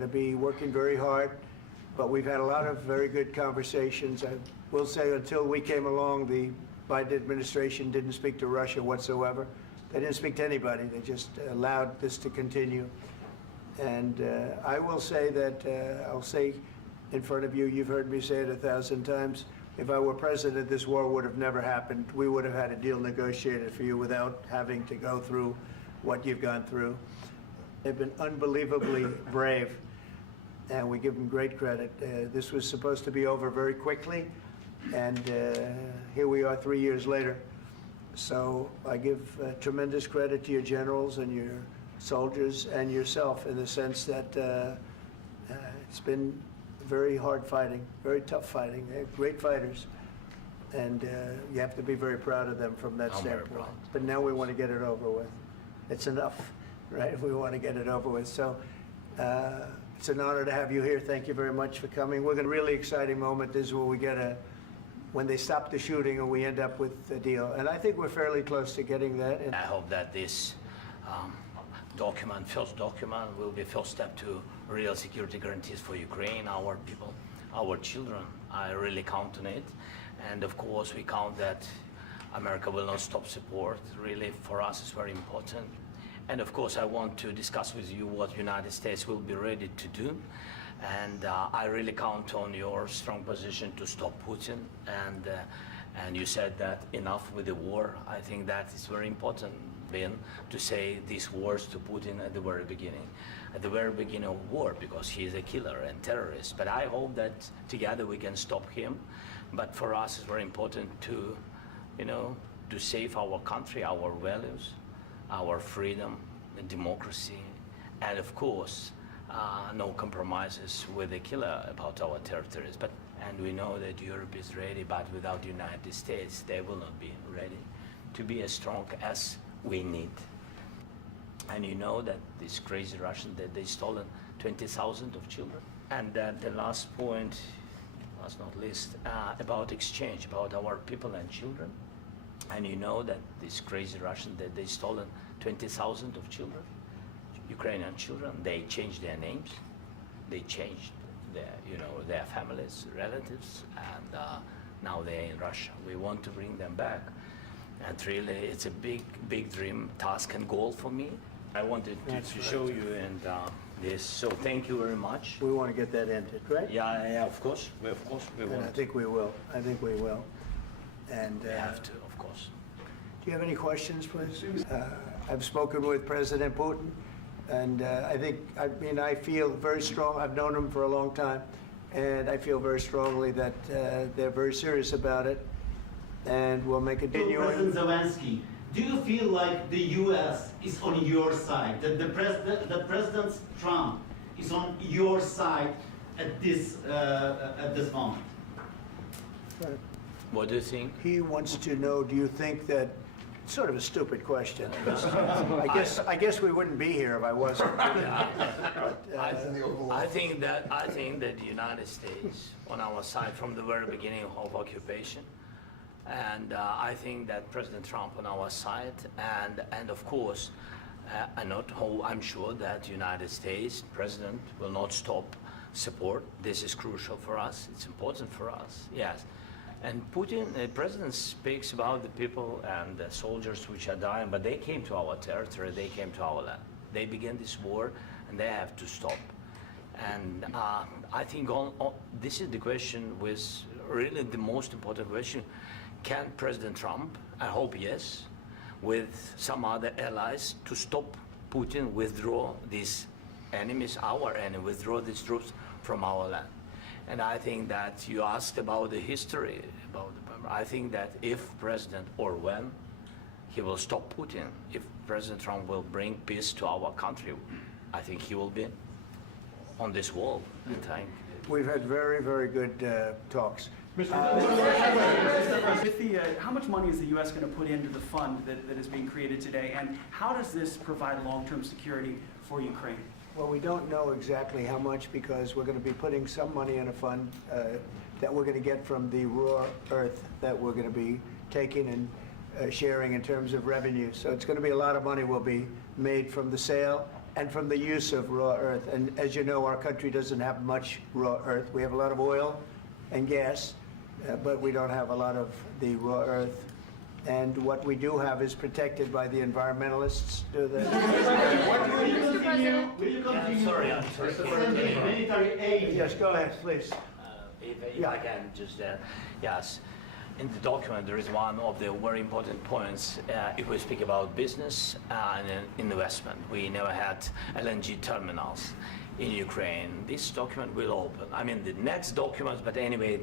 To be working very hard, but we've had a lot of very good conversations. I will say until we came along, the Biden administration didn't speak to Russia whatsoever. They didn't speak to anybody. They just allowed this to continue. And I will say that, I'll say in front of you, you've heard me say it 1,000 times, if I were president, this war would have never happened. We would have had a deal negotiated for you without having to go through what you've gone through. They've been unbelievably brave, and we give them great credit. This was supposed to be over very quickly, and here we are 3 years later. So I give tremendous credit to your generals and your soldiers and yourself in the sense that it's been very hard fighting, very tough fighting. They're great fighters, and you have to be very proud of them from that standpoint. But now we want to get it over with. It's enough, right? We want to get it over with. So it's an honor to have you here. Thank you very much for coming. We're in a really exciting moment. This is where we get when they stop the shooting and we end up with a deal. And I think we're fairly close to getting that. And I hope that this first document, will be first step to real security guarantees for Ukraine, our people, our children. I really count on it. And of course, we count that America will not stop support. Really, for us, it's very important. And of course, I want to discuss with you what the United States will be ready to do. And I really count on your strong position to stop Putin. And you said that enough with the war. I think that is very important, Ben, to say these words to Putin at the very beginning of war, because he is a killer and terrorist. But I hope that together we can stop him. But for us, it's very important to, to save our country, our values, our freedom and democracy, and of course, no compromises with the killer about our territories. And we know that Europe is ready, but without the United States, they will not be ready to be as strong as we need. And you know that these crazy Russians, that they stolen 20,000 of children. And the last point, last not least, about exchange, about our people and children. And you know that these crazy Russians, that they stolen 20,000 of children, Ukrainian children. They changed their names, they changed their families, relatives, and now they're in Russia. We want to bring them back, and really, it's a big dream, task, and goal for me. I wanted to show you and this. So thank you very much. we want to get that ended, right? Yeah, of course, we And want. I think we will. And We have to, of course. do you have any questions, please? I've spoken with President Putin, and I feel very strong. I've known him for a long time, and I feel very strongly that they're very serious about it, and we'll make a continuing. President Zelenskyy, do you feel like the U.S. is on your side? That President Trump is on your side at this moment? What do you think? He wants to know, do you think that, sort of a stupid question. I guess we wouldn't be here if I wasn't. I think that the United States on our side from the very beginning of occupation, and I think that President Trump on our side, and of course, I'm sure that the United States President will not stop support. This is crucial for us. It's important for us. Yes. And Putin, the president, speaks about the people and the soldiers which are dying, but they came to our territory, they came to our land. They began this war, and they have to stop. And I think this is the question, with really the most important question. Can President Trump, I hope yes, with some other allies, to stop Putin, withdraw these enemies, our enemy, withdraw these troops from our land? And I think that you asked about the history, I think that if President, or when, he will stop Putin, if President Trump will bring peace to our country, I think he will be on this wall. We've had very, very good talks. How much money is the U.S. going to put into the fund that is being created today, and how does this provide long-term security for Ukraine? Well, we don't know exactly how much, because we're going to be putting some money in a fund that we're going to get from the raw earth that we're going to be taking and sharing in terms of revenue. So it's going to be a lot of money will be made from the sale and from the use of raw earth. And as you know, our country doesn't have much raw earth. We have a lot of oil and gas, but we don't have a lot of the raw earth. And what we do have is protected by the environmentalists. Will you continue Sorry, I'm sorry. sending military aid? Yes, go ahead, please. If I can just, yes. In the document, there is one of the very important points. If we speak about business and investment, we never had LNG terminals in Ukraine. This document will open. I mean, the next documents, but anyway,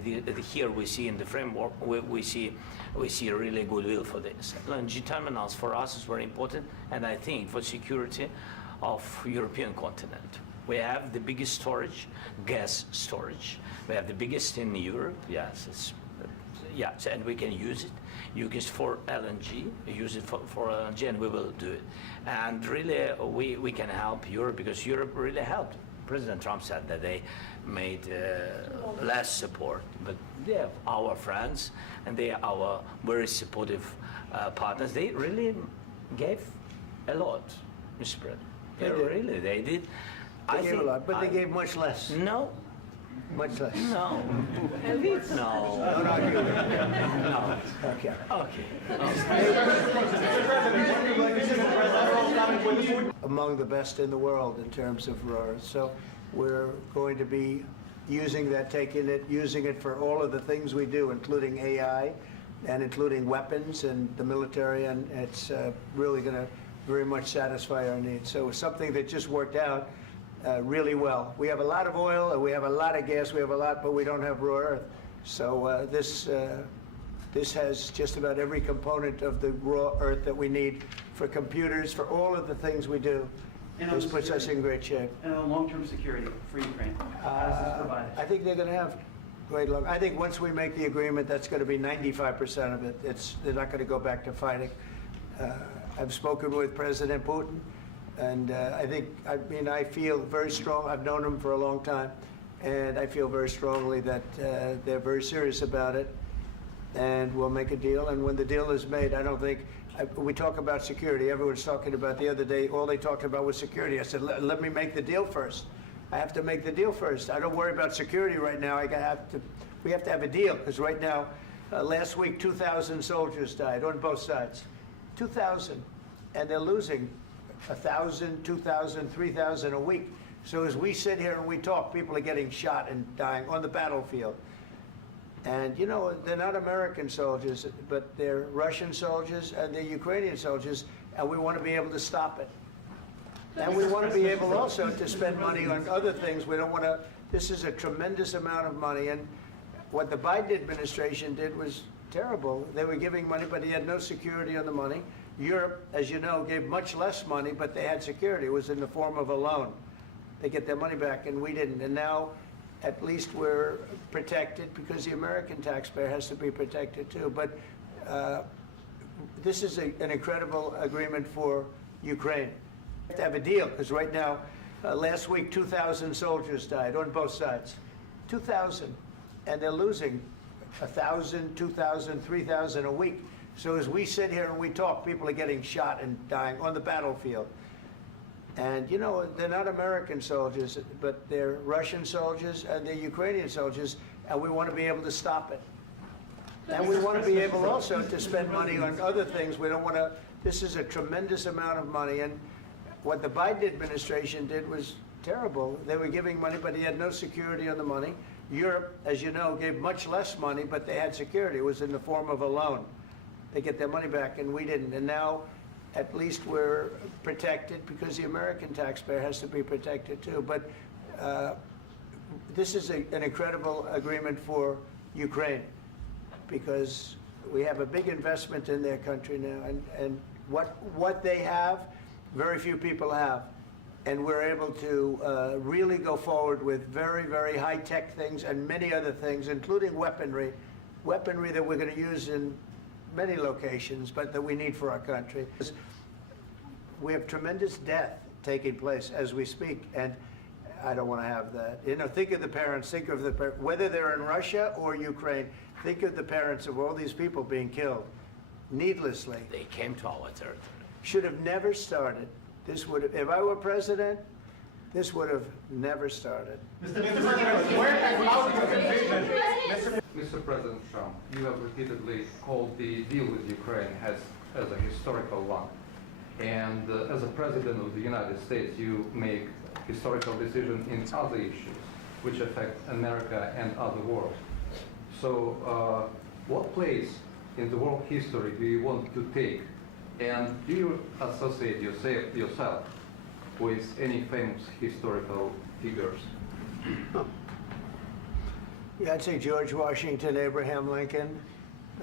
here we see in the framework, we see really goodwill for this. LNG terminals for us is very important, and I think for security of European continent. We have the biggest storage, gas storage. We have the biggest in Europe. Yes, yes, and we can use it. Use it for LNG. Use it for LNG, and we will do it. And really, we can help Europe because Europe really helped. President Trump said that they made less support, but they are our friends and they are our very supportive partners. They really gave a lot, Mr. President. They did. They gave a lot, but they gave much less. No. Much less. No. No. Don't argue. No. Okay. Among the best in the world in terms of raw earth. So we're going to be using that, using it for all of the things we do, including AI and including weapons and the military, and it's really going to very much satisfy our needs. So it's something that just worked out really well. We have a lot of oil, and we have a lot of gas, we have a lot, but we don't have raw earth. So this has just about every component of the raw earth that we need for computers, for all of the things we do. And This puts us in great shape. And on long-term security for Ukraine, how does this provide it? I think they're going to have great luck. I think once we make the agreement, that's going to be 95% of it. They're not going to go back to fighting. I've spoken with President Putin, and I feel very strong. I've known him for a long time, and I feel very strongly that they're very serious about it, and we'll make a deal. And when the deal is made, I don't think, we talk about security. Everyone's talking about the other day, all they talked about was security. I said, let me make the deal first. I have to make the deal first. I don't worry about security right now. We have to have a deal, because right now, last week, 2,000 soldiers died on both sides. 2,000, and they're losing 1,000, 2,000, 3,000 a week. So as we sit here and we talk, people are getting shot and dying on the battlefield. And, you know, they're not American soldiers, but they're Russian soldiers and they're Ukrainian soldiers, and we want to be able to stop it. And we want to be able also to spend money on other things. We don't want to, this is a tremendous amount of money, and what the Biden administration did was terrible. They were giving money, but he had no security on the money. Europe, as you know, gave much less money, but they had security. It was in the form of a loan. They get their money back, and we didn't. And now, at least we're protected, because the American taxpayer has to be protected too. But this is an incredible agreement for Ukraine. We have to have a deal, because right now, last week, 2,000 soldiers died on both sides. 2,000, and they're losing 1,000, 2,000, 3,000 a week. So as we sit here and we talk, people are getting shot and dying on the battlefield. And, you know, they're not American soldiers, but they're Russian soldiers and they're Ukrainian soldiers, and we want to be able to stop it. And we want to be able also to spend money on other things. We don't want to, this is a tremendous amount of money, and what the Biden administration did was terrible. They were giving money, but he had no security on the money. Europe, as you know, gave much less money, but they had security. It was in the form of a loan. They get their money back, and we didn't. And now, at least we're protected, because the American taxpayer has to be protected too. But this is an incredible agreement for Ukraine, because we have a big investment in their country now, and what they have, very few people have. And we're able to really go forward with very, very high-tech things and many other things, including weaponry that we're going to use in many locations, but that we need for our country. We have tremendous death taking place as we speak, and I don't want to have that. You know, think of the parents, whether they're in Russia or Ukraine, think of the parents of all these people being killed needlessly. They came to our territory. Should have never started. This would have, if I were president, this would have never started. Mr. President Trump, you have repeatedly called the deal with Ukraine as a historical one. And as a President of the United States, you make historical decisions in other issues which affect America and other world. So what place in the world history do you want to take? And do you associate yourself with any famous historical figures? Yeah, I'd say George Washington, Abraham Lincoln.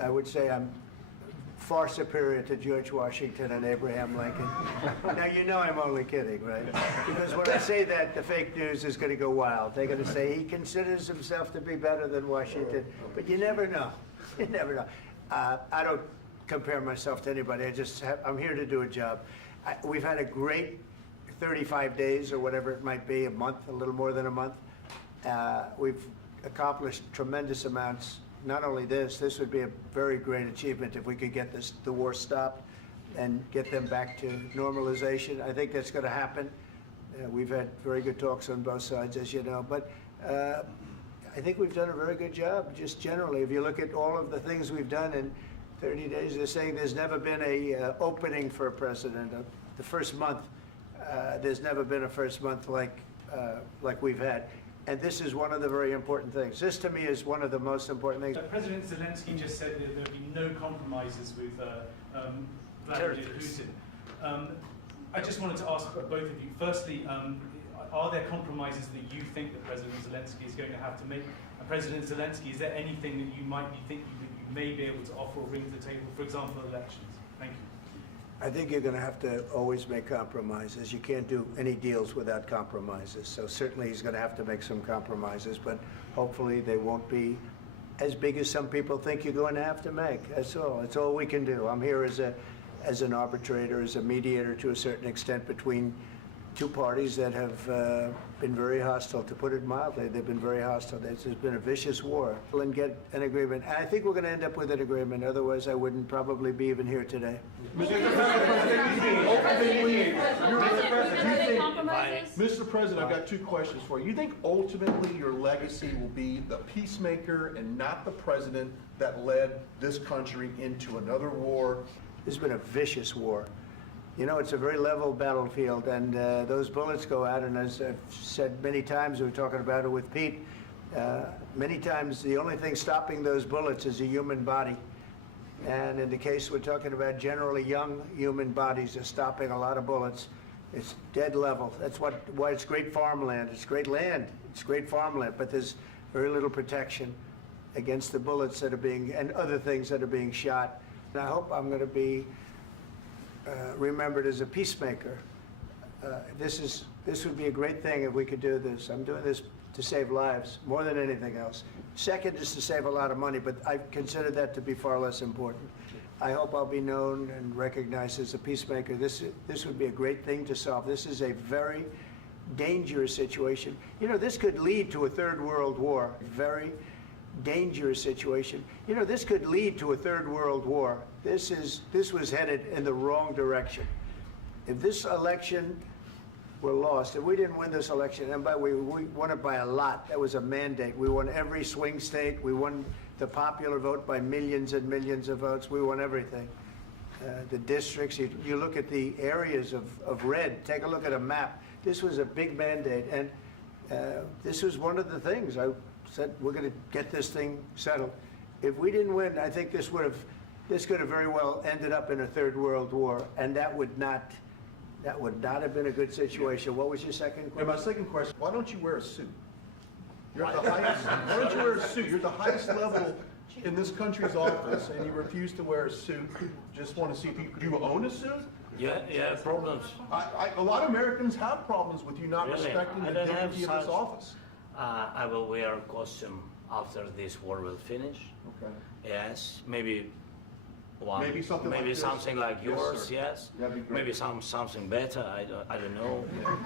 I would say I'm far superior to George Washington and Abraham Lincoln. Now, you know I'm only kidding, right? Because when I say that, the fake news is going to go wild. They're going to say he considers himself to be better than Washington. But you never know. You never know. I don't compare myself to anybody. I'm here to do a job. We've had a great 35 days or whatever it might be, a month, a little more than a month. We've accomplished tremendous amounts. Not only this would be a very great achievement if we could get the war stopped and get them back to normalization. I think that's going to happen. We've had very good talks on both sides, as you know. But I think we've done a very good job, just generally. If you look at all of the things we've done in 30 days, they're saying there's never been a opening for a president. The first month, there's never been a first month like we've had. And this is one of the very important things. This, to me, is one of the most important things. President Zelenskyy just said that there would be no compromises with Vladimir Putin. I just wanted to ask both of you. Firstly, are there compromises that you think that President Zelenskyy is going to have to make? And President Zelenskyy, is there anything that you might be thinking that you may be able to offer or bring to the table, for example, elections? Thank you. I think you're going to have to always make compromises. You can't do any deals without compromises. So certainly he's going to have to make some compromises, but hopefully they won't be as big as some people think you're going to have to make. That's all. That's all we can do. I'm here as an arbitrator, as a mediator to a certain extent between two parties that have been very hostile, to put it mildly. They've been very hostile. There's been a vicious war. And get an agreement. And I think we're going to end up with an agreement. Otherwise, I wouldn't probably be even here today. Mr. President, I've got two questions for you. You think ultimately your legacy will be the peacemaker and not the president that led this country into another war? This has been a vicious war. You know, it's a very level battlefield, and those bullets go out, and as I've said many times, we were talking about it with Pete, many times the only thing stopping those bullets is a human body. And in the case we're talking about, generally young human bodies are stopping a lot of bullets. It's dead level. That's why it's great farmland. It's great land. It's great farmland, but there's very little protection against the bullets that are being, and other things that are being shot. And I hope I'm going to be remembered as a peacemaker. This would be a great thing if we could do this. I'm doing this to save lives more than anything else. Second is to save a lot of money, but I consider that to be far less important. I hope I'll be known and recognized as a peacemaker. This would be a great thing to solve. This is a very dangerous situation. You know, this could lead to a third world war. Very dangerous situation. You know, this could lead to a third world war. This was headed in the wrong direction. If this election were lost, if we didn't win this election, and we won it by a lot, that was a mandate. We won every swing state. We won the popular vote by millions and millions of votes. We won everything. The districts, you look at the areas of red, take a look at a map. This was a big mandate, and this was one of the things I said, we're going to get this thing settled. If we didn't win, I think this could have very well ended up in a third world war, and that would not have been a good situation. What was your second question? And my second question, why don't you wear a suit? You're at the highest, why don't you wear a suit? You're at the highest level in this country's office, and you refuse to wear a suit. Just want to see if do you own a suit? Yeah, problems. A lot of Americans have problems with you not Really? respecting I the don't have dignity of this such- office. I will wear a costume after this war will finish. Okay. Yes, maybe one. Maybe something like this? something like Yes, yours. sir. Yes. That'd be great. Maybe something better. I don't know.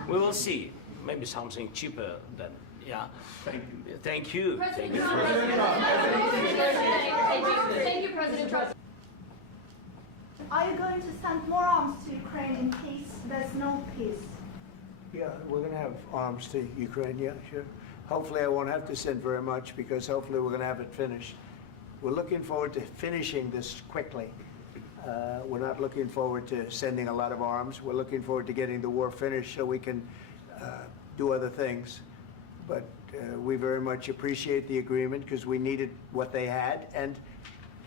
We will see. Maybe something cheaper than. Yeah. Thank you. Thank you. President Thank you. Trump. Thank you, President Trump. Are you going to send more arms to Ukraine in case there's no peace. Yeah, we're going to have arms to Ukraine, yeah, sure. Hopefully I won't have to send very much because hopefully we're going to have it finished. We're looking forward to finishing this quickly. We're not looking forward to sending a lot of arms. We're looking forward to getting the war finished so we can do other things. But we very much appreciate the agreement because we needed what they had, and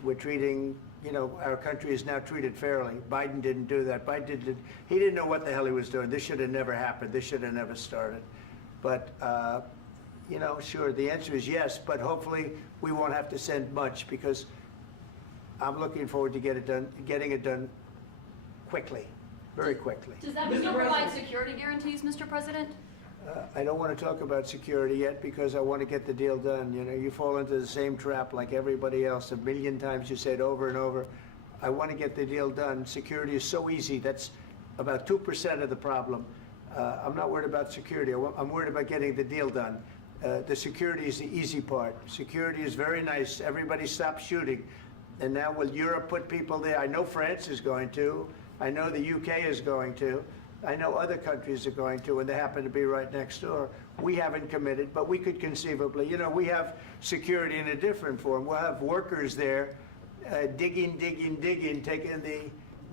we're treating, you know, our country is now treated fairly. Biden didn't do that. He didn't know what the hell he was doing. This should have never happened. This should have never started. But, you know, sure, the answer is yes, but hopefully we won't have to send much because I'm looking forward to getting it done quickly, very quickly. Does that mean you'll provide security guarantees, Mr. President? I don't want to talk about security yet because I want to get the deal done. You know, you fall into the same trap like everybody else. A million times you say it over and over. I want to get the deal done. Security is so easy. That's about 2% of the problem. I'm not worried about security. I'm worried about getting the deal done. The security is the easy part. Security is very nice. Everybody stops shooting. And now will Europe put people there? I know France is going to. I know the UK is going to. I know other countries are going to, and they happen to be right next door. We haven't committed, but we could conceivably. You know, we have security in a different form. We'll have workers there digging, taking the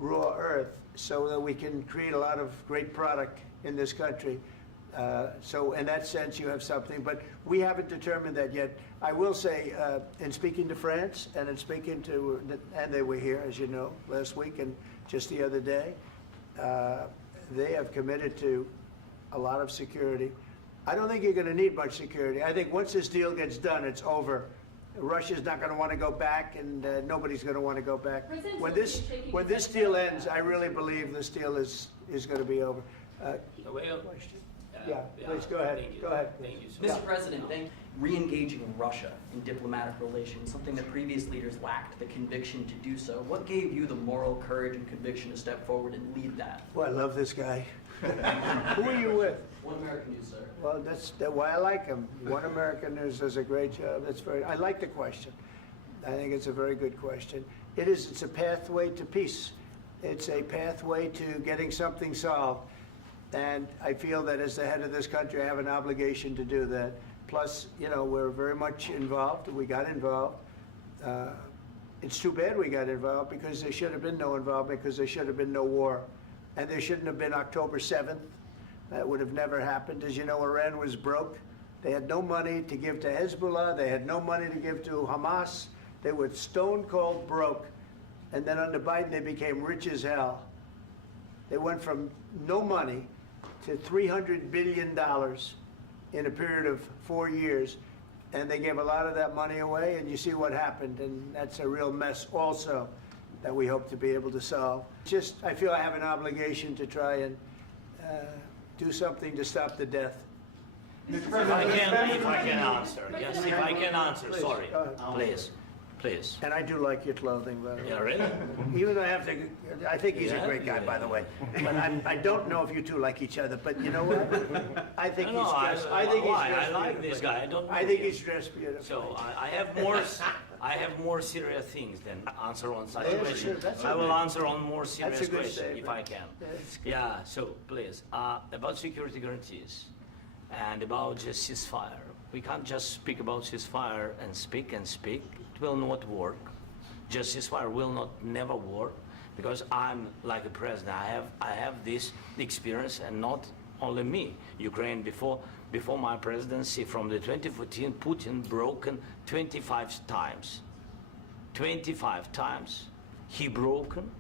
raw earth so that we can create a lot of great product in this country. So in that sense, you have something, but we haven't determined that yet. I will say, in speaking to France and in speaking to, and they were here, as you know, last week and just the other day, they have committed to a lot of security. I don't think you're going to need much security. I think once this deal gets done, it's over. Russia's not going to want to go back, and nobody's going to want to go back. When this deal ends, I really believe this deal is going to be over. Yeah, please go ahead. Go ahead. Thank you so Mr. President, re-engaging Russia in diplomatic relations, something that previous leaders lacked the conviction to do so. What gave you the moral courage and conviction to step forward and lead that? Well, I love this guy. Who are you with? One American News, sir. Well, that's why I like him. One American News does a great job. I like the question. I think it's a very good question. It's a pathway to peace. It's a pathway to getting something solved. And I feel that as the head of this country, I have an obligation to do that. Plus, you know, we're very much involved. We got involved. It's too bad we got involved because there should have been no involvement because there should have been no war. And there shouldn't have been October 7th. That would have never happened. As you know, Iran was broke. They had no money to give to Hezbollah. They had no money to give to Hamas. They were stone cold broke. And then under Biden, they became rich as hell. They went from no money to $300 billion in a period of 4 years. And they gave a lot of that money away, and you see what happened. And that's a real mess also that we hope to be able to solve. Just, I feel I have an obligation to try and do something to stop the death. If I can answer, yes, if I can answer, Please, sorry, go ahead. please. And I do like your clothing, by the way. Yeah, really? Even though I think he's a Yeah? great guy, Yeah. by the way. But I don't know if you two like each other, but you know what? I think No, he's no, dressed, I think he's why? dressed I like this beautifully. guy. I don't know I think him. he's dressed beautifully. So I have more serious things than answer on such Yeah, question. sure, that's I will okay. answer on more serious good question if statement. I can. That's good. Yeah, so please, about security guarantees and about just ceasefire. We can't just speak about ceasefire and speak. It will not work. Just ceasefire will not never work because I'm like a president. I have this experience, and not only me. Ukraine before my presidency, from the 2014, Putin broken 25 times. 25 times he broken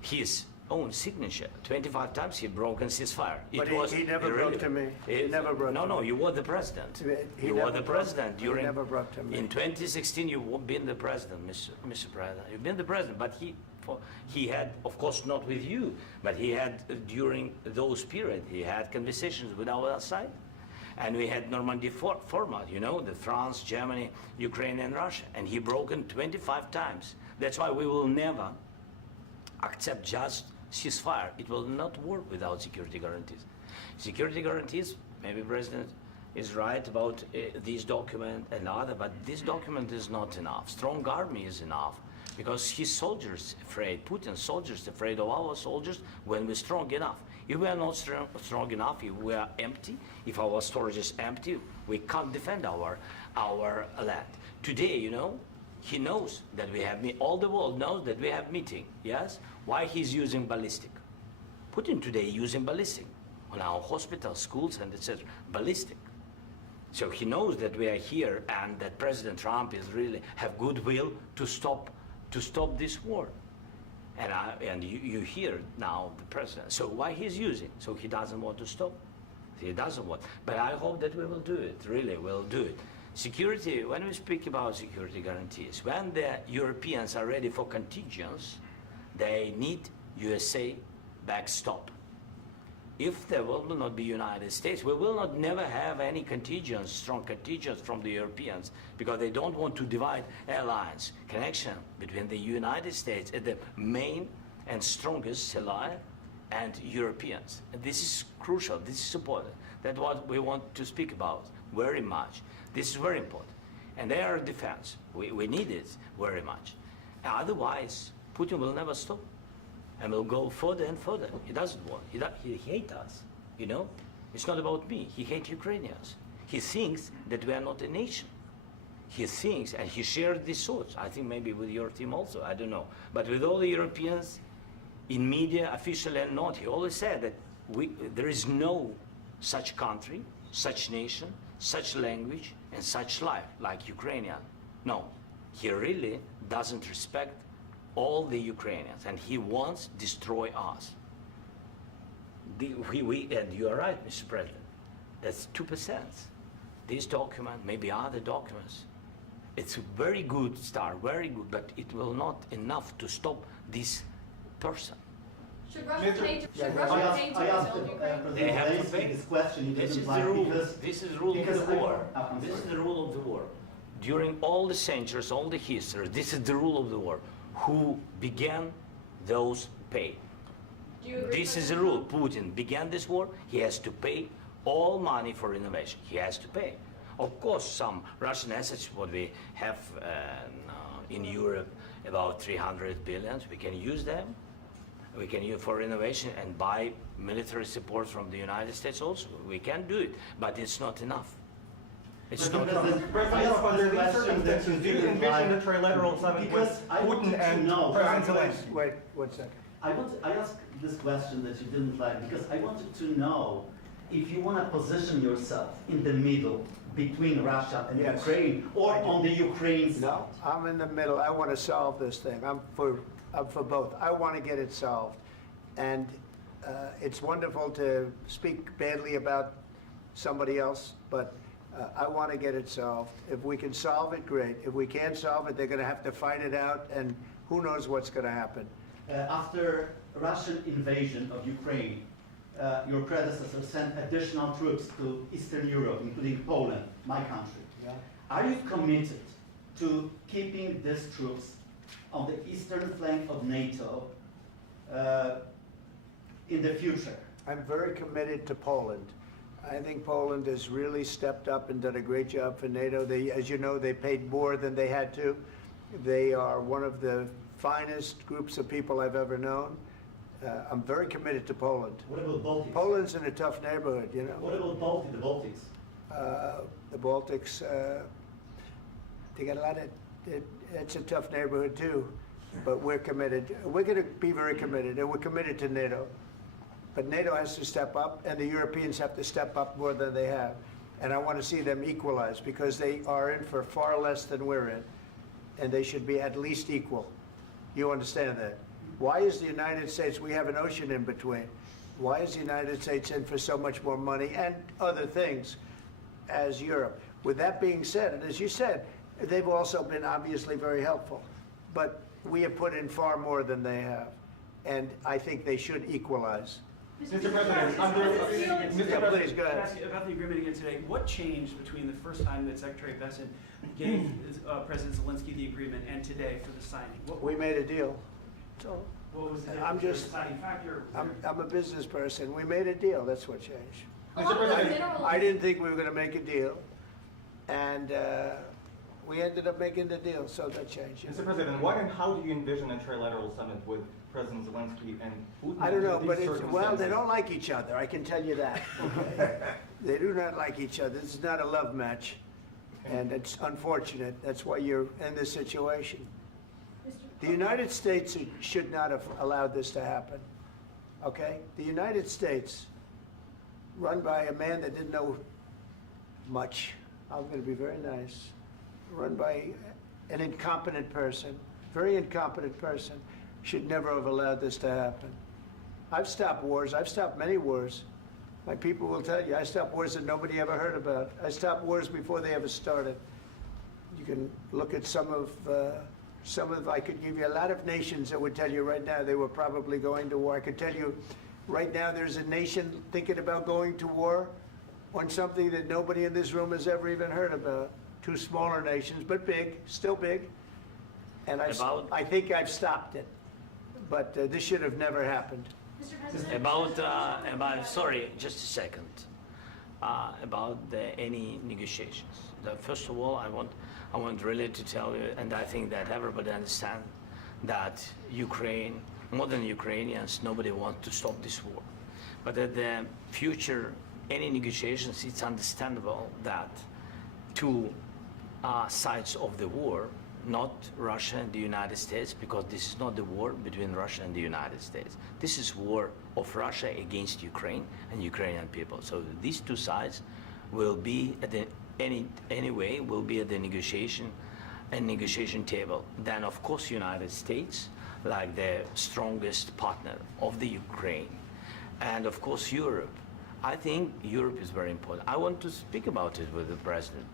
his own signature. 25 times he broken ceasefire. But he never broke to me. He never broke to me. No, you were the president. He You never were the broke- president he during. never broke to me. In 2016, you've been the president, Mr. President. You've been the president, but he had, of course, not with you, but he had during those period. He had conversations with our side, and we had Normandy format. You know, the France, Germany, Ukraine, and Russia, and he broken 25 times. That's why we will never accept just ceasefire. It will not work without security guarantees. Security guarantees, maybe President is right about this document and other, but this document is not enough. Strong army is enough. because his soldiers afraid, Putin's soldiers afraid of our soldiers when we're strong enough. If we are not strong enough, if we are empty, if our storage is empty, we can't defend our land. Today, you know, he knows that we have, all the world knows that we have meeting, yes? Why he's using ballistic? Putin today using ballistic on our hospitals, schools, and etc. Ballistic. So he knows that we are here and that President Trump is really have goodwill to stop this war. And you hear now the president. So why he's using? So he doesn't want to stop. He doesn't want. But I hope that we will do it. Really, we'll do it. Security. When we speak about security guarantees, when the Europeans are ready for contingents, they need USA backstop. If there will not be United States, we will not never have any contingents, strong contingents from the Europeans, because they don't want to divide alliance connection between the United States as the main and strongest ally and Europeans. And this is crucial, this is important. That's what we want to speak about very much. This is very important. And their defense, we need it very much. Otherwise, Putin will never stop. And will go further and further. He doesn't want. He hates us. You know, it's not about me. He hates Ukrainians. He thinks that we are not a nation. He thinks, and he shared these thoughts. I think maybe with your team also. I don't know. But with all the Europeans, in media, officially and not, he always said that there is no such country, such nation, such language, and such life like Ukrainian. No, he really doesn't respect all the Ukrainians, and he wants to destroy us. And you are right, Mr. President, that's 2%. This document, maybe other documents, it's a very good start, very good, but it will not enough to stop this person. Should Russia pay to I rebuild asked Ukraine? They have to President pay. Zelenskyy this question. He This didn't is like the rule. because This is the rule of because the war. I'm This is sorry. the rule of the war. During all the centuries, all the history, this is the rule of the war. Who began, those pay. Do you agree, This is the President rule. Trump? Putin began this war. He has to pay all money for innovation. He has to pay. Of course, some Russian assets, what we have in Europe, about 300 billion, we can use them. We can use for innovation and buy military support from the United States also. We can do it, but it's not enough. It's not enough. President, under these circumstances, do you envision a trilateral summit with Because I wanted Putin to and know- President Zelenskyy? Wait 1 second. I asked this question that you didn't like because I wanted to know if you want to position yourself in the middle between Russia and Yes. Ukraine or I do. on the Ukraine side. No, I'm in the middle. I want to solve this thing. I'm for both. I want to get it solved. And it's wonderful to speak badly about somebody else, but I want to get it solved. If we can solve it, great. If we can't solve it, they're going to have to fight it out, and who knows what's going to happen. After Russian invasion of Ukraine, your predecessor sent additional troops to Eastern Europe, including Poland, my country. Yeah. Are you committed to keeping these troops on the eastern flank of NATO in the future? I'm very committed to Poland. I think Poland has really stepped up and done a great job for NATO. They, as you know, they paid more than they had to. They are one of the finest groups of people I've ever known. I'm very committed to Poland. What about Baltics? Poland's in a tough neighborhood, you know. What about the Baltics? The Baltics, they got a lot of, it's a tough neighborhood too, but we're committed. We're going to be very committed, and we're committed to NATO. But NATO has to step up, and the Europeans have to step up more than they have. And I want to see them equalize, because they are in for far less than we're in, and they should be at least equal. You understand that? Why is the United States, we have an ocean in between, why is the United States in for so much more money and other things as Europe? With that being said, and as you said, they've also been obviously very helpful, but we have put in far more than they have, and I think they should equalize. Mr. President, Yeah, please, go Can I ahead. ask you about the agreement again today? What changed between the first time that Secretary Bessent gave President Zelenskyy the agreement and today for the signing? We made a deal. So What was the I'm just- deciding factor? I'm a business person. We made a deal. That's what changed. Along with the minerals- I didn't think we were going to make a deal, and We ended up making the deal, so that changed. Mr. President, what and how do you envision a trilateral summit with President Zelenskyy and Putin? I don't know, under but these well, they circumstances? don't like each other, I can tell you that. Okay? They do not like each other. This is not a love match, and it's unfortunate. That's why you're in this situation. The United States should not have allowed this to happen, okay? The United States, run by a man that didn't know much, I'm going to be very nice, run by an incompetent person, very incompetent person, should never have allowed this to happen. I've stopped wars. I've stopped many wars. My people will tell you, I stopped wars that nobody ever heard about. I stopped wars before they ever started. You can look at some of, I could give you a lot of nations that would tell you right now they were probably going to war. I could tell you right now there's a nation thinking about going to war on something that nobody in this room has ever even heard about. Two smaller nations, but big, still big. And I think I've stopped it. But this should have never happened. Mr. President, Sorry, just a second. About any negotiations. First of all, I want really to tell you, and I think that everybody understands that Ukraine, modern Ukrainians, nobody wants to stop this war. But at the future, any negotiations, it's understandable that two sides of the war, not Russia and the United States, because this is not the war between Russia and the United States. This is war of Russia against Ukraine and Ukrainian people. So these two sides will be at the anyway will be at the negotiation table. Then of course United States, like the strongest partner of the Ukraine, and of course Europe. I think Europe is very important. I want to speak about it with the president.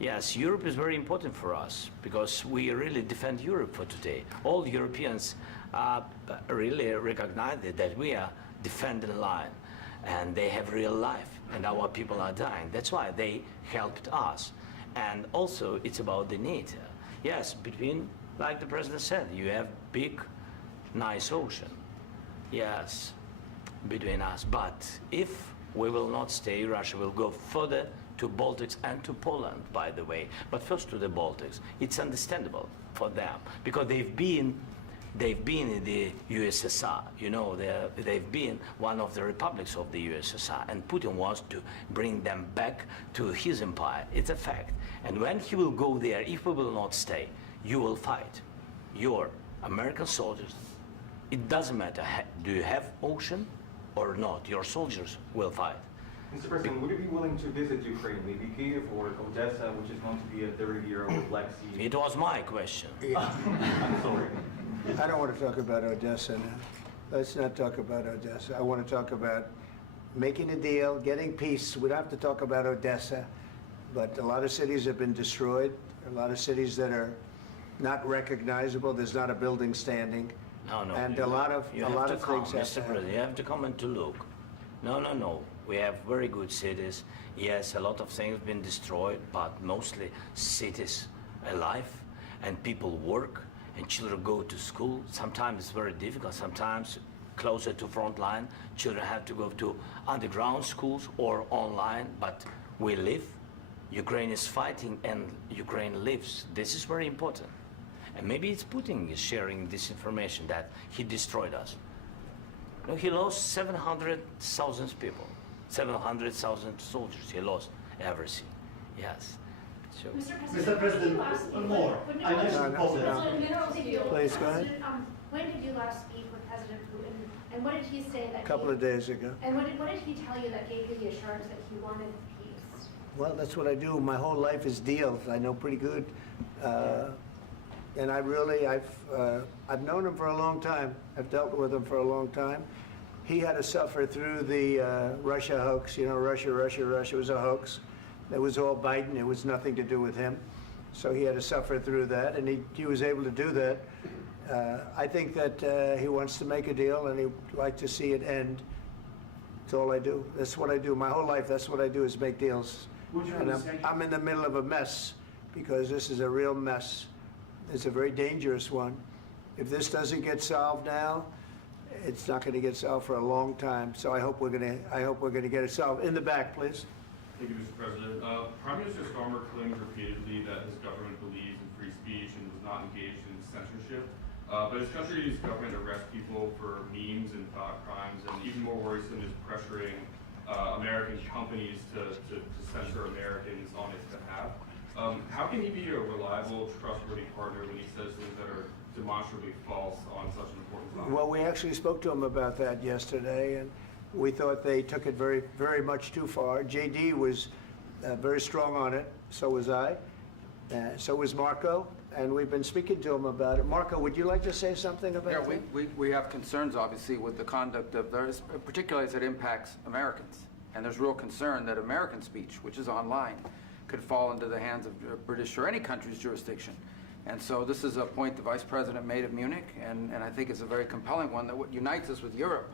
Yes, Europe is very important for us because we really defend Europe for today. All Europeans really recognize that we are defending the line, and they have real life, and our people are dying. That's why they helped us. And also, it's about the NATO. Yes, between, like the president said, you have big, nice ocean. Yes, between us. But if we will not stay, Russia will go further to Baltics and to Poland, by the way. But first to the Baltics. It's understandable for them because they've been in the USSR. You know, they've been one of the republics of the USSR, and Putin wants to bring them back to his empire. It's a fact. And when he will go there, if we will not stay, you will fight. Your American soldiers, it doesn't matter, do you have ocean or not, your soldiers will fight. Mr. President, would you be willing to visit Ukraine, maybe Kyiv or Odessa, which is known to be a dirty area of the Black Sea? It was my question. I'm sorry. I don't want to talk about Odessa now. Let's not talk about Odessa. I want to talk about making a deal, getting peace. We don't have to talk about Odessa, but a lot of cities have been destroyed. A lot of cities that are not recognizable. There's not a building standing. No. And a lot of things have Mr. to happen. President, you have to come and to look. No. We have very good cities. Yes, a lot of things have been destroyed, but mostly cities alive, and people work, and children go to school. Sometimes it's very difficult. Sometimes closer to front line, children have to go to underground schools or online, but we live. Ukraine is fighting, and Ukraine lives. This is very important. And maybe it's Putin is sharing this information that he destroyed us. No, he lost 700,000 people, 700,000 soldiers. He lost everything. Yes. So, Mr. President, more. I mentioned Poland. Please, go ahead. When did you last speak with President Putin, and what did he say that A couple of days ago. And what did he tell you that gave you the assurance that he wanted peace? Well, that's what I do. My whole life is deals. I know pretty good. And I've known him for a long time. I've dealt with him for a long time. He had to suffer through the Russia hoax. You know, Russia was a hoax. It was all Biden. It was nothing to do with him. So he had to suffer through that, and he was able to do that. I think that he wants to make a deal, and he'd like to see it end. That's all I do. That's what I do. My whole life, that's what I do, is make deals. And I'm in the middle of a mess, because this is a real mess. It's a very dangerous one. If this doesn't get solved now, it's not going to get solved for a long time. So I hope we're going to get it solved. In the back, please. Thank you, Mr. President. Prime Minister Starmer claimed repeatedly that his government believes in free speech and was not engaged in censorship. But his country's government arrests people for memes and thought crimes, and even more worrisome is pressuring American companies to censor Americans on its behalf. How can he be a reliable, trustworthy partner when he says things that are demonstrably false on such an important topic? Well, we actually spoke to him about that yesterday, and we thought they took it very, very much too far. JD was very strong on it, so was I, so was Marco, and we've been speaking to him about it. Marco, would you like to say something about that? We have concerns, obviously, with the conduct of those, particularly as it impacts Americans. And there's real concern that American speech, which is online, could fall into the hands of British or any country's jurisdiction. And so this is a point the Vice President made at Munich, and I think it's a very compelling one, that what unites us with Europe,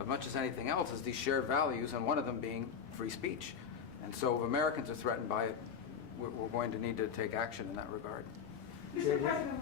as much as anything else, is these shared values, and one of them being free speech. And so if Americans are threatened by it, we're going to need to take action in that regard. Mr. President.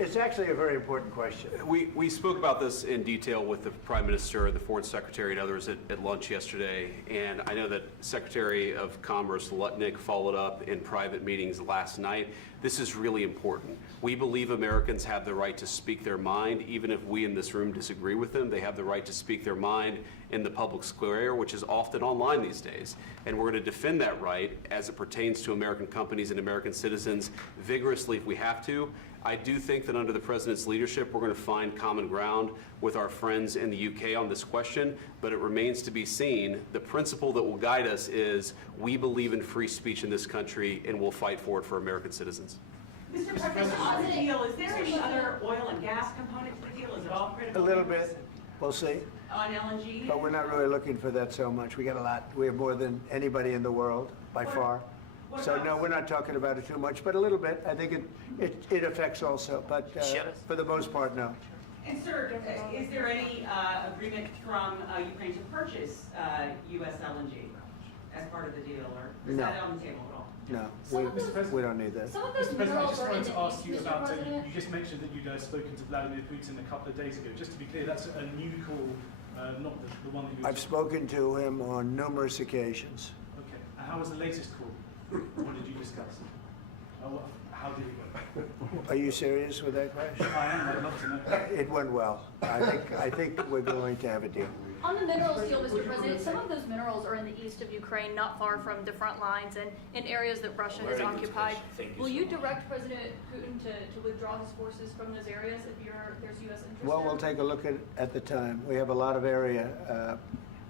It's actually a very important question. We spoke about this in detail with the Prime Minister, the Foreign Secretary, and others at lunch yesterday, and I know that Secretary of Commerce Lutnick followed up in private meetings last night. This is really important. We believe Americans have the right to speak their mind, even if we in this room disagree with them. They have the right to speak their mind in the public square, which is often online these days. And we're going to defend that right as it pertains to American companies and American citizens vigorously if we have to. I do think that under the President's leadership, we're going to find common ground with our friends in the UK on this question, but it remains to be seen. The principle that will guide us is we believe in free speech in this country, and we'll fight for it for American citizens. Mr. President, on the deal, is there any other oil and gas component to the deal? Is it all critical? A little bit. We'll see. On LNG? But we're not really looking for that so much. We got a lot. We have more than anybody in the world, by far. So no, we're not talking about it too much, but a little bit. I think it affects also, but for the most part, no. And sir, is there any agreement from Ukraine to purchase U.S. LNG as part of the deal, or is that on the table at all? No, we don't need that. Mr. President, I just wanted to ask you about, you just mentioned that you'd spoken to Vladimir Putin a couple of days ago. Just to be clear, that's a new call, not the one that you... I've spoken to him on numerous occasions. Okay, and how was the latest call? What did you discuss? How did it go? Are you serious with that question? I am, I'd love to know. It went well. I think we're going to have a deal. On the minerals deal, Mr. President, some of those minerals are in the east of Ukraine, not far from the front lines and in areas that Russia has occupied. Will you direct President Putin to withdraw his forces from those areas if there's U.S. interest Well, there? we'll take a look at the time. We have a lot of area.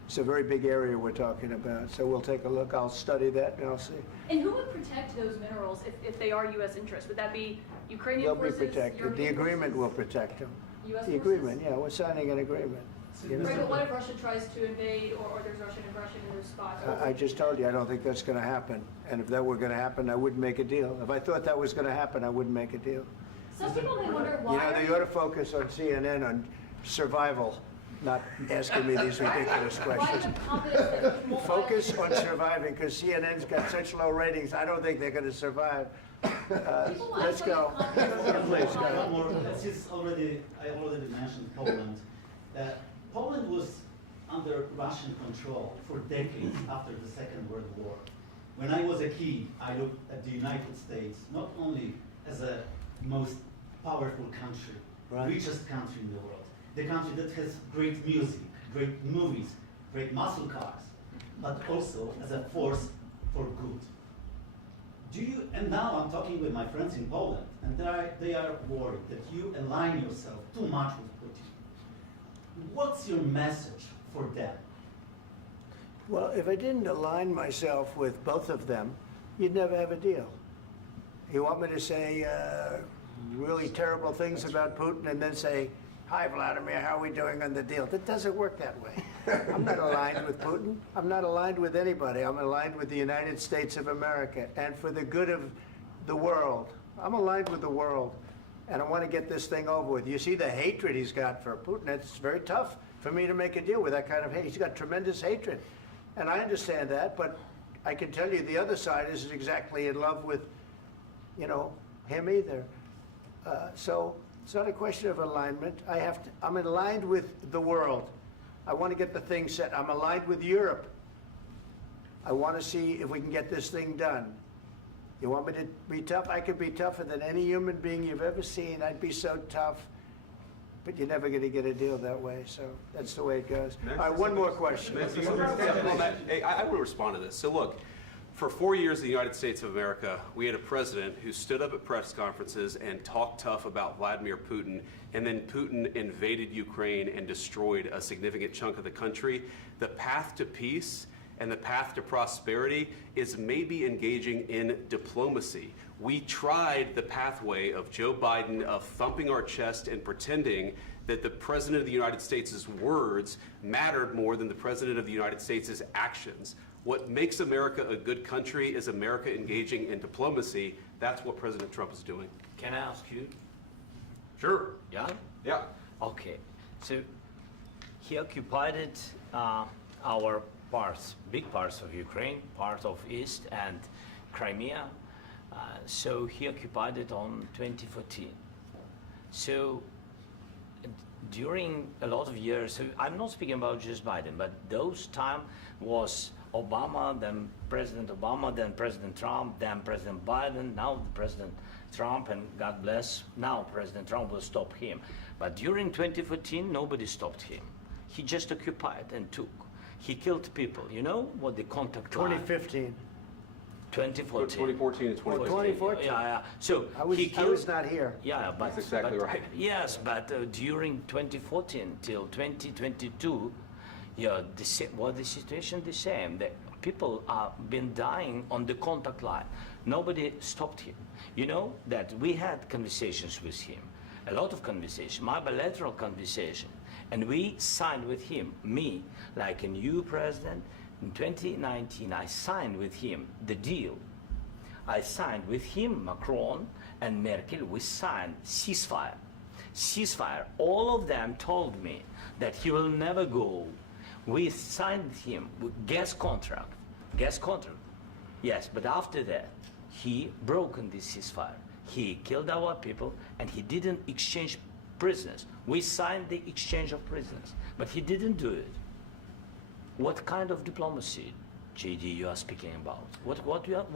It's a very big area we're talking about, so we'll take a look. I'll study that and I'll see. And who would protect those minerals if they are U.S. interests? Would that be Ukrainian They'll forces? be protected. The European agreement forces? will protect them. U.S. The forces? agreement, yeah, we're signing an agreement. You know? Right, but what if Russia tries to invade or there's Russian aggression in those spots? I just told you, I don't think that's going to happen. And if that were going to happen, I wouldn't make a deal. If I thought that was going to happen, I wouldn't make a deal. Some people may wonder why. You know, they ought to focus on CNN on survival, not asking me these ridiculous questions. Focus on surviving, because CNN's got such low ratings, I don't think they're going to survive. Let's go. Please, go ahead. I already mentioned Poland. Poland was under Russian control for decades after the Second World War. When I was a kid, I looked at the United States not only as a most powerful country, richest country in the world, the country that has great music, great movies, great muscle cars, but also as a force for good. And now I'm talking with my friends in Poland, and they are worried that you align yourself too much with Putin. What's your message for them? Well, if I didn't align myself with both of them, you'd never have a deal. You want me to say really terrible things about Putin and then say, "Hi, Vladimir, how are we doing on the deal?" That doesn't work that way. I'm not aligned with Putin. I'm not aligned with anybody. I'm aligned with the United States of America and for the good of the world. I'm aligned with the world, and I want to get this thing over with. You see the hatred he's got for Putin. It's very tough for me to make a deal with that kind of hate. He's got tremendous hatred, and I understand that, but I can tell you the other side isn't exactly in love with, him either. So it's not a question of alignment. I'm aligned with the world. I want to get the thing set. I'm aligned with Europe. I want to see if we can get this thing done. You want me to be tough? I could be tougher than any human being you've ever seen. I'd be so tough. But you're never going to get a deal that way, so that's the way it goes. All right, one more question. Hey, I will respond to this. So look, for 4 years in the United States of America, we had a president who stood up at press conferences and talked tough about Vladimir Putin, and then Putin invaded Ukraine and destroyed a significant chunk of the country. The path to peace and the path to prosperity is maybe engaging in diplomacy. We tried the pathway of Joe Biden of thumping our chest and pretending that the President of the United States' words mattered more than the President of the United States' actions. What makes America a good country is America engaging in diplomacy. That's what President Trump is doing. Can I ask you? Sure. Yeah? Yeah. Okay. So he occupied our parts, big parts of Ukraine, part of East and Crimea. So he occupied it on 2014. So during a lot of years, so I'm not speaking about just Biden, but those time was Obama, then President Obama, then President Trump, then President Biden, now President Trump, and God bless, now President Trump will stop him. But during 2014, nobody stopped him. He just occupied and took. He killed people. You know what the contact line? 2015. 2014. 2014 and 2014. Yeah. So I was, he killed, I was not here. Yeah, but That's exactly but, right. Yes, but during 2014 till 2022, yeah, the situation the same. The people have been dying on the contact line. Nobody stopped him. You know that we had conversations with him, a lot of conversation, my bilateral conversation, and we signed with him, me, like a new president. In 2019, I signed with him the deal. I signed with him, Macron and Merkel, we signed ceasefire. Ceasefire. All of them told me that he will never go. We signed with him with gas contract. Gas contract. Yes, but after that, he broken this ceasefire. He killed our people and he didn't exchange prisoners. We signed the exchange of prisoners, but he didn't do it. What kind of diplomacy, JD, you are speaking about? What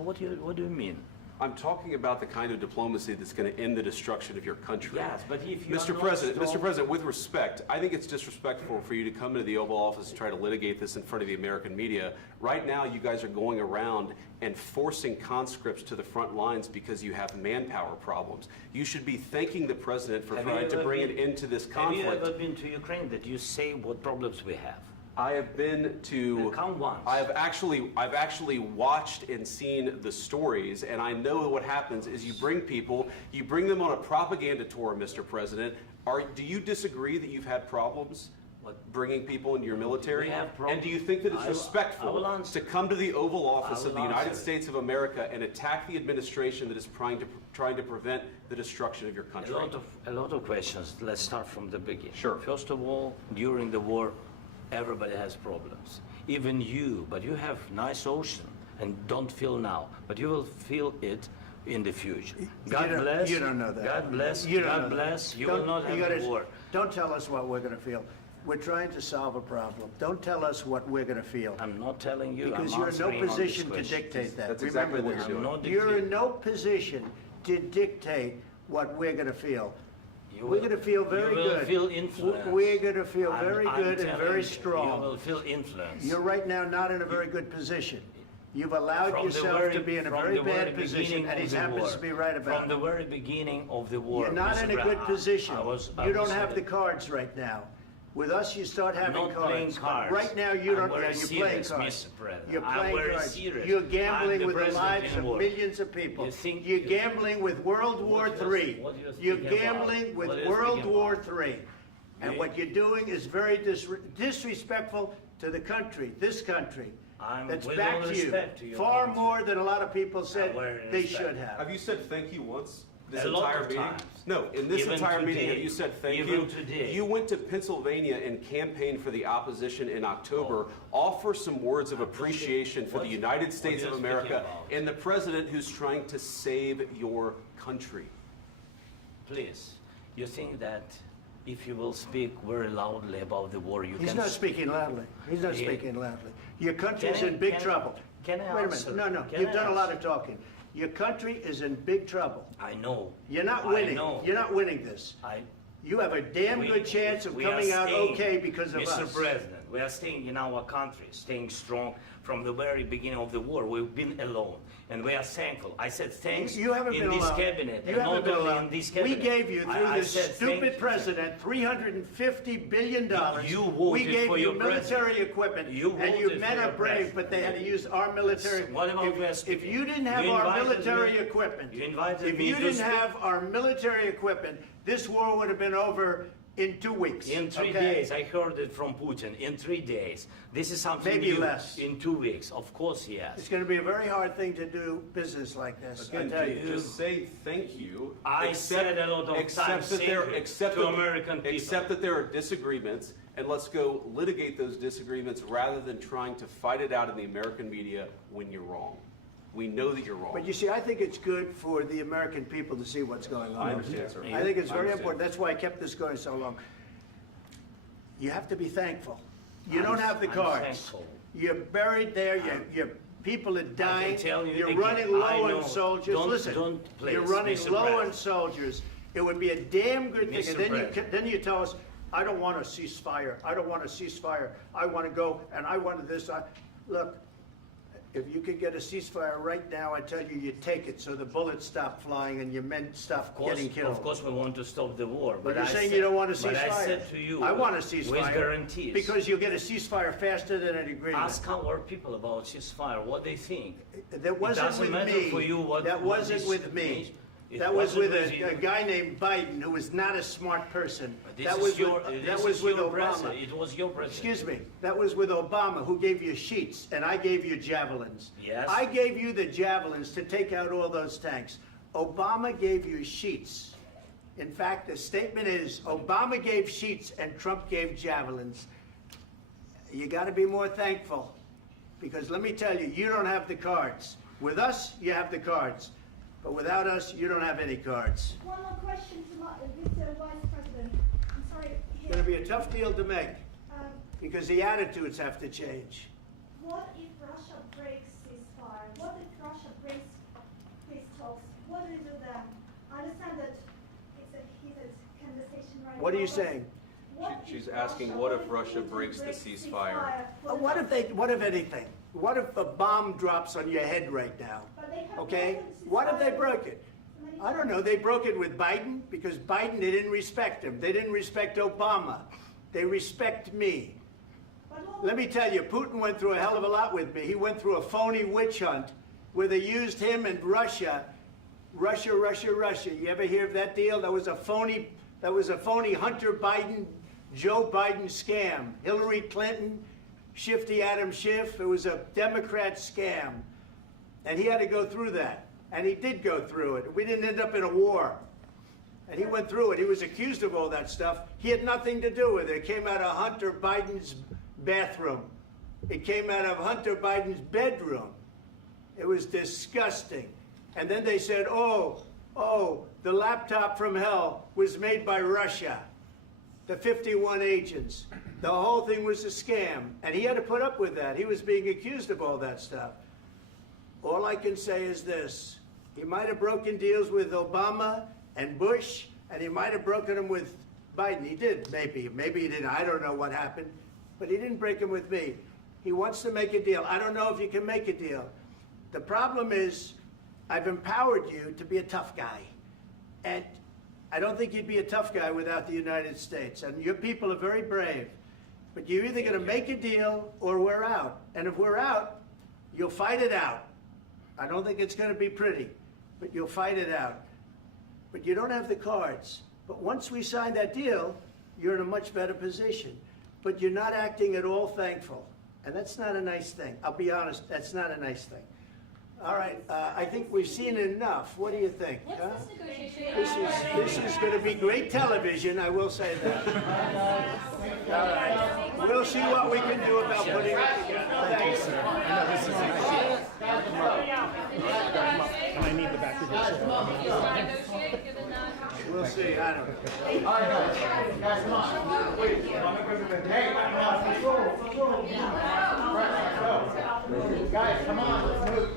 do you mean? I'm talking about the kind of diplomacy that's going to end the destruction of your country. Yes, but if you Mr. President, with respect, I think it's disrespectful for you to come into the Oval Office and try to litigate this in front of the American media. Right now, you guys are going around and forcing conscripts to the front lines because you have manpower problems. You should be thanking the President for trying to bring an end to this conflict. Have you ever been to Ukraine that you say what problems we have? I have been to. Count once. I've actually watched and seen the stories, and I know what happens is you bring them on a propaganda tour, Mr. President. Do you disagree that you've had problems bringing people into your military? We have And problems. do you think that it's respectful to come to the Oval Office of the United States of America and attack the administration that is trying to prevent the destruction of your country? A lot of questions. Let's start from the beginning. Sure. First of all, during the war, everybody has problems. Even you, but you have nice ocean and don't feel now, but you will feel it in the future. God bless. You don't know that. God bless. You don't God know that. bless. You will not have a war. Don't tell us what we're going to feel. We're trying to solve a problem. Don't tell us what we're going to feel. I'm not telling you. Because I'm you're in no answering on this position to question. dictate that. That's Remember exactly what this. you're doing. I'm not You're dictating. in no position to dictate what we're going to feel. You We're will- going to feel very you will good. feel influenced. We're going to feel very I'm good and telling very you, strong. You will feel influenced. You're right now not in a very good position. You've allowed From the yourself very- to be in a from very the very bad position, beginning and of he the happens war. to be right about From the it. very beginning of the war. You're not in a Mr. good Brown, position. I You was don't have the cards right now. With us, you start having not cards. playing But cards. right now, you I'm don't. very You're playing serious, cards. Mr. President. You're I'm playing very cards. serious. You're I'm gambling the with the president lives in of war. millions of people. You think- You're gambling with World War What you're- III. what you're You're speaking gambling about? with What you're World speaking War about? III. And You- what you're doing is very disrespectful to the country, this country. I'm That's with back all to you. respect to your Far country. more than a lot of people said very they respect. should have. Have you said thank you once? This A lot entire of meeting? times. No, in this Even entire meeting, today. have you said thank Even you? today. You went to Pennsylvania and campaigned for the opposition in October. Offer some words of appreciation for the United States you're of speaking America about. and the president who's trying to save your country. Please, you think that if you will speak very loudly about the war, you He's can... not speaking loudly. He's not Yeah. speaking loudly. Your country's Can I- in big can I- trouble. Can I Wait a answer? minute, no, Can you've I done a lot answer? of talking. Your country is in big trouble. I know. You're not I winning. know. You're not winning this. You have a damn good chance of we are coming out staying, okay because of Mr. us. President, we are staying in our country, staying strong from the very beginning of the war. We've been alone, and we are thankful. I said thanks You haven't in been this alone. cabinet, You and haven't not been only alone. in this We cabinet. gave you, through I this said thank stupid president, $350 billion. You voted We gave for you your military president. equipment, You and you voted men for are your brave, president. but they had to use our military. What about West? If you didn't have You our invited military me- equipment, You invited if me you to didn't speak. have our military equipment, this war would have been over in 2 weeks. In 3 okay? days, I heard it from Putin. In 3 days, this is something Maybe new. less. In 2 weeks, of course, yes. It's going to be a very hard thing to do business like this. I Again, tell you. just say thank you. I said a lot of accept times that thank there, you accept to that- American people. Accept that there are disagreements, and let's go litigate those disagreements rather than trying to fight it out in the American media when you're wrong. We know that you're wrong. But you see, I think it's good for the American people to see what's going on. I understand, sir. I think it's I very understand. important. That's why I kept this going so long. You have to be thankful. You I'm- don't have the I'm cards. thankful. You're buried there. Your people are dying. tell you You're again, running I low know. on soldiers. Don't- Listen, don't, please, you're running Mr. low on President. soldiers. It would be a damn good thing. Mr. And then President. then you tell us, I don't want a ceasefire. I don't want a ceasefire. I want to go and I want this. Look, if you could get a ceasefire right now, I tell you, you take it so the bullets stop flying and your men stop getting killed. Of course, we want to stop the war. But you're I saying said- you don't want a ceasefire. But I said to you, I want a ceasefire. with guarantees. Because you'll get a ceasefire faster than an agreement. Ask our people about ceasefire, what they think. That wasn't doesn't with matter me. for you what- That what wasn't this with me. means. It That was wasn't with with you. a guy named Biden who was not a smart person. This That is was your, with, this that was is with your Obama. president. It was your president. Excuse me. That was with Obama, who gave you sheets, and I gave you javelins. Yes. I gave you the javelins to take out all those tanks. Obama gave you sheets. In fact, the statement is Obama gave sheets and Trump gave javelins. You got to be more thankful, because let me tell you, you don't have the cards. With us, you have the cards. But without us, you don't have any cards. One more question to Mr. Vice President. I'm sorry. It's going to be a tough deal to make, Um, because the attitudes have to change. What if Russia breaks ceasefire? What if Russia breaks peace talks? What do you do then? I understand that it's a heated conversation right now. What are you but saying? what She's if asking, what if Russia breaks the ceasefire? What if anything? What if a bomb drops on your head right now? But they have Okay? broken What if they ceasefire broke it? many I don't know. They broke it with Biden because Biden, they didn't respect him. They didn't respect Obama. They respect me. Let me tell you, Putin went through a hell of a lot with me. He went through a phony witch hunt where they used him and Russia. Russia. You ever hear of that deal? That was a phony Hunter Biden, Joe Biden scam. Hillary Clinton, Shifty Adam Schiff. It was a Democrat scam. And he had to go through that. And he did go through it. We didn't end up in a war. And he went through it. He was accused of all that stuff. He had nothing to do with it. It came out of Hunter Biden's bathroom. It came out of Hunter Biden's bedroom. It was disgusting. And then they said, oh, the laptop from hell was made by Russia. The 51 agents. The whole thing was a scam. And he had to put up with that. He was being accused of all that stuff. All I can say is this. He might have broken deals with Obama and Bush, and he might have broken them with Biden. He did, maybe. Maybe he didn't. I don't know what happened. But he didn't break them with me. He wants to make a deal. I don't know if you can make a deal. The problem is, I've empowered you to be a tough guy. And I don't think you'd be a tough guy without the United States. And your people are very brave. But you're either going to make a deal or we're out. And if we're out, you'll fight it out. I don't think it's going to be pretty, but you'll fight it out. But you don't have the cards. But once we sign that deal, you're in a much better position. But you're not acting at all thankful. And that's not a nice thing. I'll be honest, that's not a nice thing. All right, I think we've seen enough. What do you think? Huh? This is going to be great television, I will say that. All right. We'll see what we can do about putting it together. Thank you, sir. I need the back of We'll see, I don't know. All right, guys, come on. Wait, hey, let's go. Guys, come on, let's move.